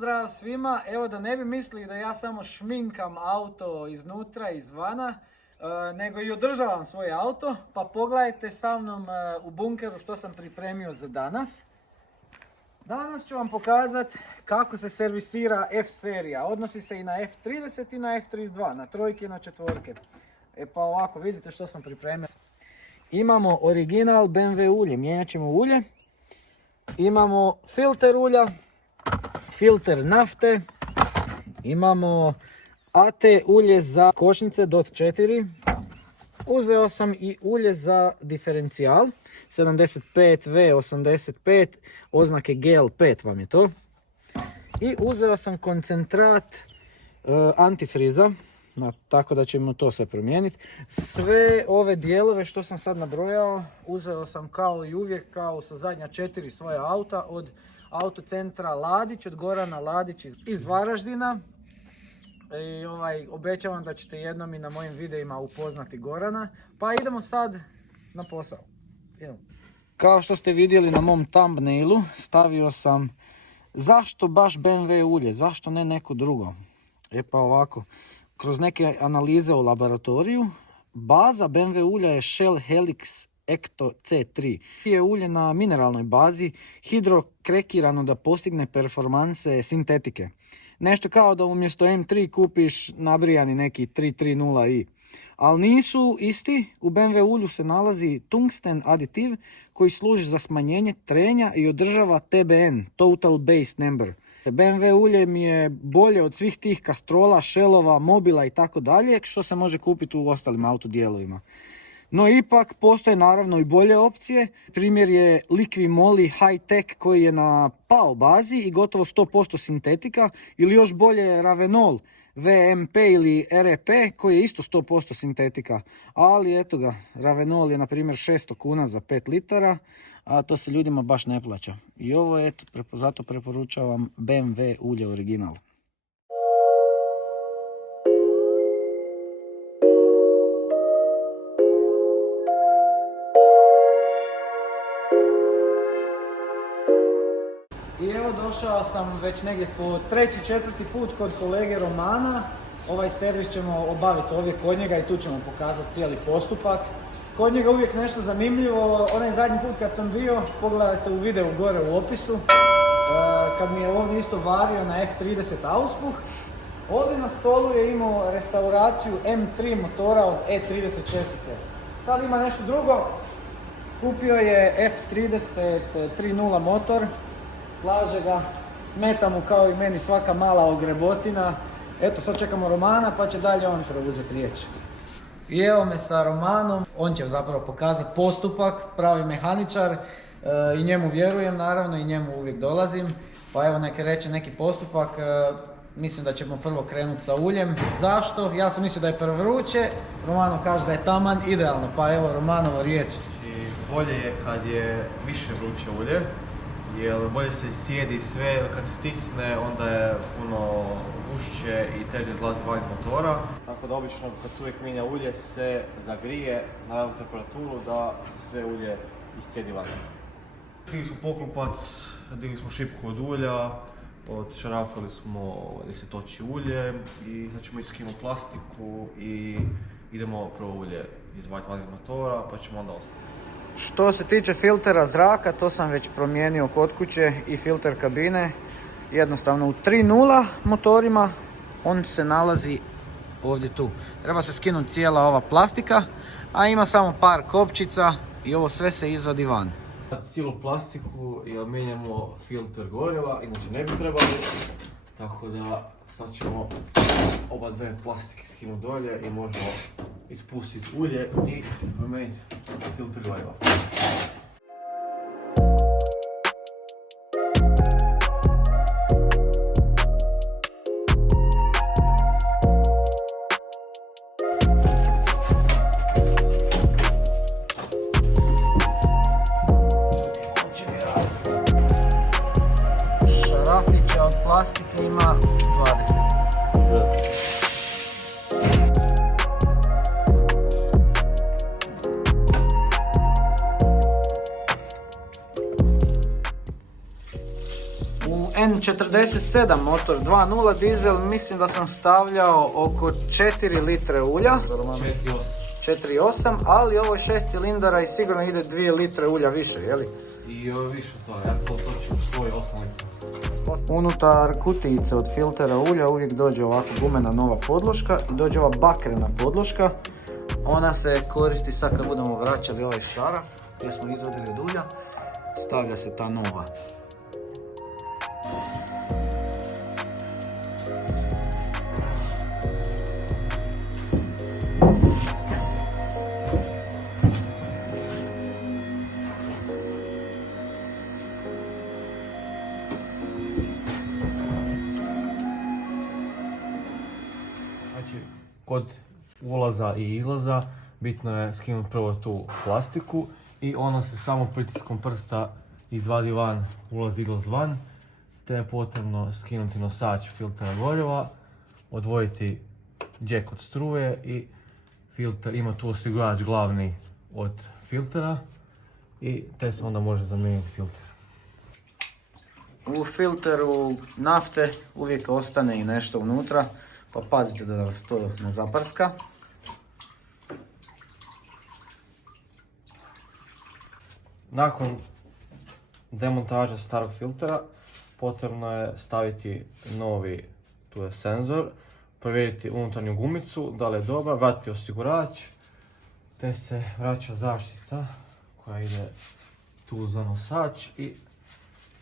Pozdrav svima, evo da ne bi mislili da ja samo šminkam auto iznutra i izvana, nego i održavam svoj auto, pa pogledajte sa mnom u bunkeru što sam pripremio za danas. Danas ću vam pokazati kako se servisira F-serija, odnosi se i na F30 i na F32, na trojke i na četvorke. E pa ovako, vidite što smo pripremili. Imamo original BMW ulje, mijenjat ćemo ulje. Imamo filter ulja, filter nafte, imamo AT ulje za kočnice DOT4, uzeo sam i ulje za diferencijal 75V85, oznake GL5 vam je to, i uzeo sam koncentrat antifriza, tako da ćemo to sve promijeniti. Sve ove dijelove što sam sad nabrojao uzeo sam kao i uvijek, kao sa zadnja 4 svoja auta od autocentra Ladić, od Gorana Ladić iz Varaždina. I obećavam da ćete jednom i na mojim videima upoznati Gorana. Pa idemo sad na posao. Idemo. Kao što ste vidjeli na mom thumbnailu, stavio sam zašto baš BMW ulje, zašto ne neko drugo. E pa ovako, kroz neke analize u laboratoriju, baza BMW ulja je Shell Helix Ecto C3. Je ulje na mineralnoj bazi, hidrokrekirano da postigne performanse sintetike. Nešto kao da umjesto M3 kupiš nabrijani neki 330i. Ali nisu isti, u BMW ulju se nalazi tungsten aditiv koji služi za smanjenje trenja i održava TBN, Total Base Number. BMW ulje mi je bolje od svih tih Castrola, Shellova, Mobila i tako dalje, što se može kupiti u ostalim autodijelovima. No ipak postoje naravno i bolje opcije. Primjer je Liqui Moly High Tech koji je na PAO bazi i gotovo 100% sintetika, ili još bolje Ravenol VMP ili REP koji je isto 100% sintetika. Ali eto ga, Ravenol je na primjer 600 kuna za 5 litara, a to se ljudima baš ne plaća. I ovo je, zato preporučavam BMW ulje original. I evo došao sam već negdje po treći, četvrti put kod kolege Romana. Ovaj servis ćemo obaviti ovdje kod njega i tu ćemo pokazati cijeli postupak. Kod njega uvijek nešto zanimljivo. Onaj zadnji put kad sam bio, pogledajte u videu gore u opisu, kad mi je ovdje isto vario na F30 auspuh. Ovdje na stolu je imao restauraciju M3 motora od E36. Sad ima nešto drugo. Kupio je F30 3.0 motor. Slaže ga, smeta mu kao i meni svaka mala ogrebotina. Eto, sad čekamo Romana pa će dalje on preuzeti riječ. I evo me sa Romanom, on će zapravo pokazati postupak, pravi mehaničar, i njemu vjerujem naravno i njemu uvijek dolazim. Pa evo neka reče neki postupak, mislim da ćemo prvo krenuti sa uljem. Zašto? Ja sam mislio da je prevruće, Romano kaže da je taman, idealno, pa evo Romanovo riječ. Bolje je kad je više vruće ulje, jer bolje se sjedi sve, jer kad se stisne onda je puno gušće i teže izlazi van iz motora. Tako da obično kad se uvijek mijenja ulje se zagrije na jednu temperaturu da sve ulje iscijedi van. Digli smo poklopac, digli smo šipku od ulja, odšarafili smo gdje se toči ulje i sad ćemo iskinuti plastiku i idemo prvo ulje izvaditi van iz motora pa ćemo onda ostati. Što se tiče filtera zraka, to sam već promijenio kod kuće i filter kabine. Jednostavno u 3.0 motorima on se nalazi ovdje tu. Treba se skinuti cijela ova plastika, a ima samo par kopčica i ovo sve se izvadi van. Cijelu plastiku jer mijenjamo filter goriva, inače ne bi trebali. Tako da sad ćemo oba dve plastike skinuti dolje i možemo ispustiti ulje i promijeniti filter goriva. Šarafića od plastike ima 20. N47 motor 2.0 dizel, mislim da sam stavljao oko 4 litre ulja. 4.8, ali ovo je 6 cilindara i sigurno ide 2 litre ulja više, jeli? I više stvari, ja sam otočio svoj 8 litara. Unutar kutijice od filtera ulja uvijek dođe ovako gumena nova podloška i dođe ova bakrena podloška. Ona se koristi sad kad budemo vraćali ovaj šaraf gdje smo izvadili od ulja, stavlja se ta nova. Kod ulaza i izlaza bitno je skinuti prvo tu plastiku i ona se samo pritiskom prsta izvadi van, ulaz van, te je potrebno skinuti nosač filtera goriva, odvojiti džek od struje i filter ima tu osigurač glavni od filtera i te se onda može zamijeniti filter. U filteru nafte uvijek ostane i nešto unutra, pa pazite da vas to ne zaprska. Nakon demontaže starog filtera potrebno je staviti novi, tu je senzor, provjeriti unutarnju gumicu, da li je dobra, vratiti osigurač, te se vraća zaštita koja ide tu za nosač i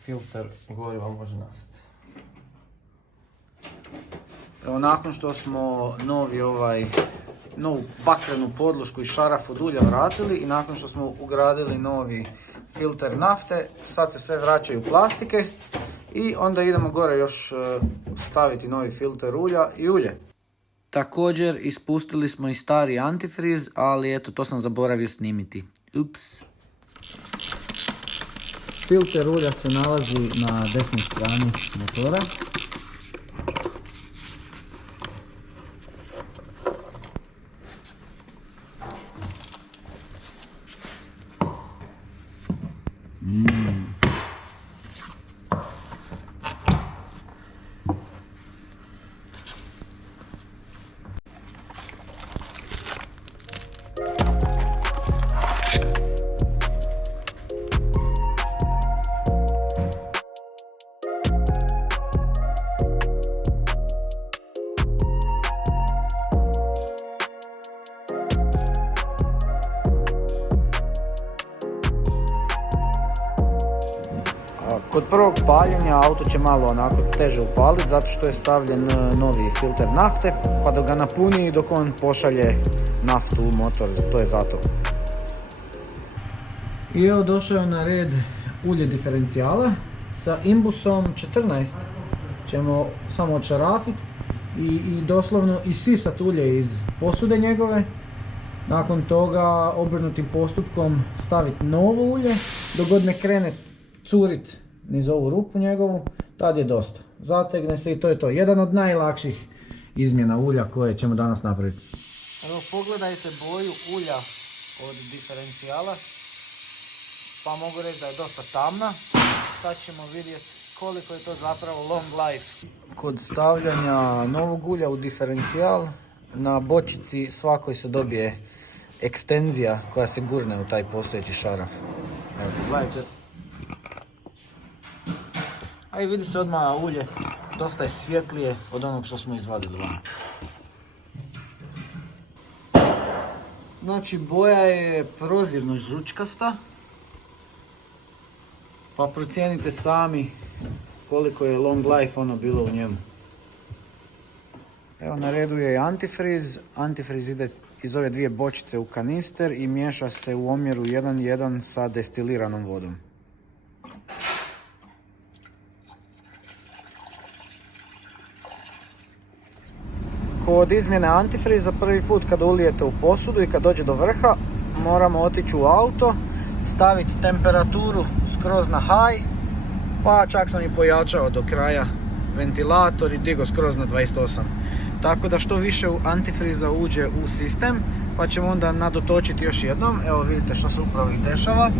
filter goriva može nastati. Evo, nakon što smo novu bakrenu podlošku i šaraf od ulja vratili i nakon što smo ugradili novi filter nafte, sad se sve vraćaju plastike i onda idemo gore još staviti novi filter ulja i ulje. Također ispustili smo i stari antifriz, ali eto, to sam zaboravio snimiti. Ups. Filter ulja se nalazi na desnoj strani motora. Kod prvog paljenja auto će malo onako teže upaliti zato što je stavljen novi filter nafte, pa dok ga napuni dok on pošalje naftu u motor, to je zato. I evo došao na red ulje diferencijala sa imbusom 14. Ćemo samo odšarafiti i doslovno isisati ulje iz posude njegove. Nakon toga obrnutim postupkom staviti novo ulje, dok god ne krene curit niz ovu rupu njegovu, tad je dosta. Zategne se i to je to. Jedan od najlakših izmjena ulja koje ćemo danas napraviti. Evo, pogledajte boju ulja od diferencijala, pa mogu reći da je dosta tamna. Sad ćemo vidjeti koliko je to zapravo long life. Kod stavljanja novog ulja u diferencijal, na bočici svakoj se dobije ekstenzija koja se gurne u taj postojeći šaraf. Evo, gledajte. A i vidi se odmah ulje, dosta je svjetlije od onog što smo izvadili van. Znači, boja je prozirno žučkasta, pa procijenite sami koliko je long life ono bilo u njemu. Evo, na redu je i antifriz. Antifriz ide iz ove dvije bočice u kanister i miješa se u omjeru 1:1 sa destiliranom vodom. Kod izmjene antifriza prvi put kad ulijete u posudu i kad dođe do vrha moramo otići u auto, staviti temperaturu skroz na high, pa čak sam i pojačao do kraja ventilator i digo skroz na 28. Tako da što više antifriza uđe u sistem, pa ćemo onda nadotočiti još jednom. Evo vidite što se upravo i dešava.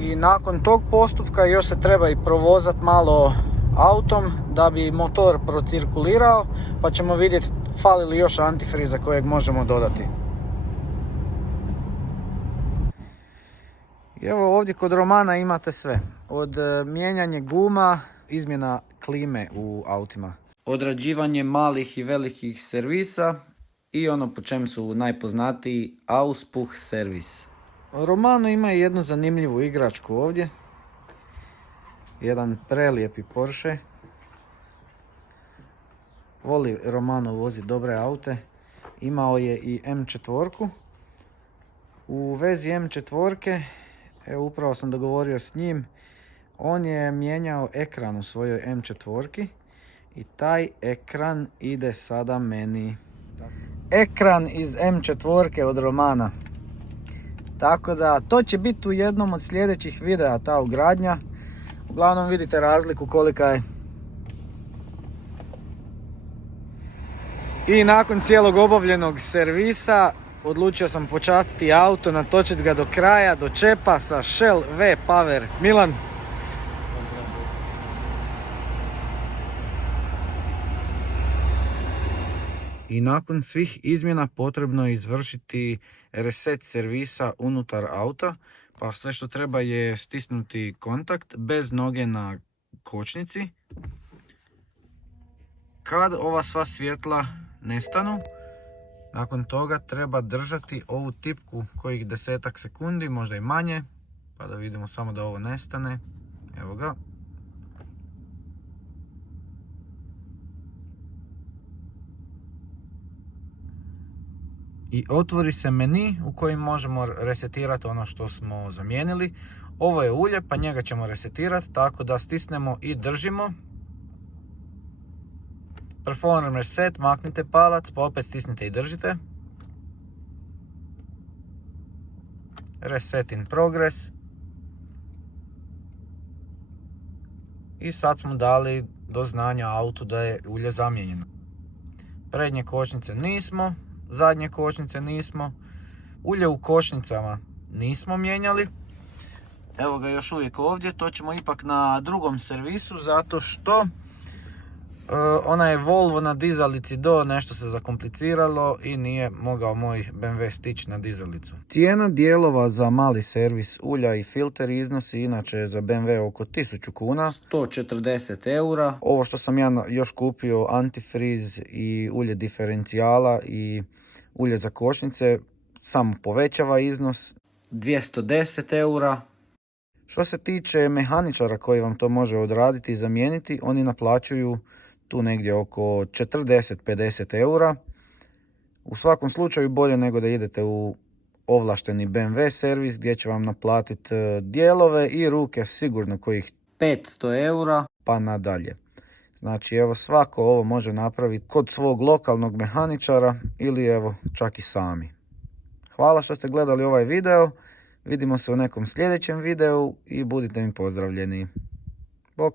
I nakon tog postupka još se treba i provozati malo autom da bi motor procirkulirao, pa ćemo vidjeti fali li još antifriza kojeg možemo dodati. I evo ovdje kod Romana imate sve. Od mijenjanja guma, izmjena klime u autima, odrađivanje malih i velikih servisa i ono po čem su najpoznatiji auspuh servis. Romano ima jednu zanimljivu igračku ovdje. Jedan prelijepi Porsche. Voli Romano vozi dobre aute. Imao je i M4. U vezi M4, evo upravo sam dogovorio s njim, on je mijenjao ekran u svojoj M4 i taj ekran ide sada meni. Ekran iz M4 od Romana. Tako da to će biti u jednom od sljedećih videa ta ugradnja. Uglavnom vidite razliku kolika je. I nakon cijelog obavljenog servisa odlučio sam počastiti auto, natočiti ga do kraja, do čepa sa Shell V-Power. Milan. I nakon svih izmjena potrebno je izvršiti reset servisa unutar auta. Pa sve što treba je stisnuti kontakt bez noge na kočnici. Kad ova sva svjetla nestanu, nakon toga treba držati ovu tipku kojih 10 sekundi, možda i manje. Pa da vidimo samo da ovo nestane. Evo ga. I otvori se meni u kojem možemo resetirati ono što smo zamijenili. Ovo je ulje, pa njega ćemo resetirati tako da stisnemo i držimo. Perform reset, maknite palac, pa opet stisnite i držite. Reset in progress. I sad smo dali do znanja autu da je ulje zamijenjeno. Prednje kočnice nismo. Zadnje kočnice nismo. Ulje u kočnicama nismo mijenjali. Evo ga još uvijek ovdje. To ćemo ipak na drugom servisu zato što onaj Volvo na dizalici do nešto se zakompliciralo i nije mogao moj BMW stići na dizalicu. Cijena dijelova za mali servis ulja i filter iznosi inače za BMW oko 1000 kuna. 140 eura. Ovo što sam ja još kupio, antifriz i ulje diferencijala i ulje za kočnice, samo povećava iznos. 210 eura. Što se tiče mehaničara koji vam to može odraditi i zamijeniti, oni naplaćuju tu negdje oko 40-50 eura. U svakom slučaju bolje nego da idete u ovlašteni BMW servis gdje će vam naplatiti dijelove i ruke sigurno kojih 500 eura pa nadalje. Znači evo svako ovo može napraviti kod svog lokalnog mehaničara ili evo čak i sami. Hvala što ste gledali ovaj video. Vidimo se u nekom sljedećem videu i budite mi pozdravljeni. Bok!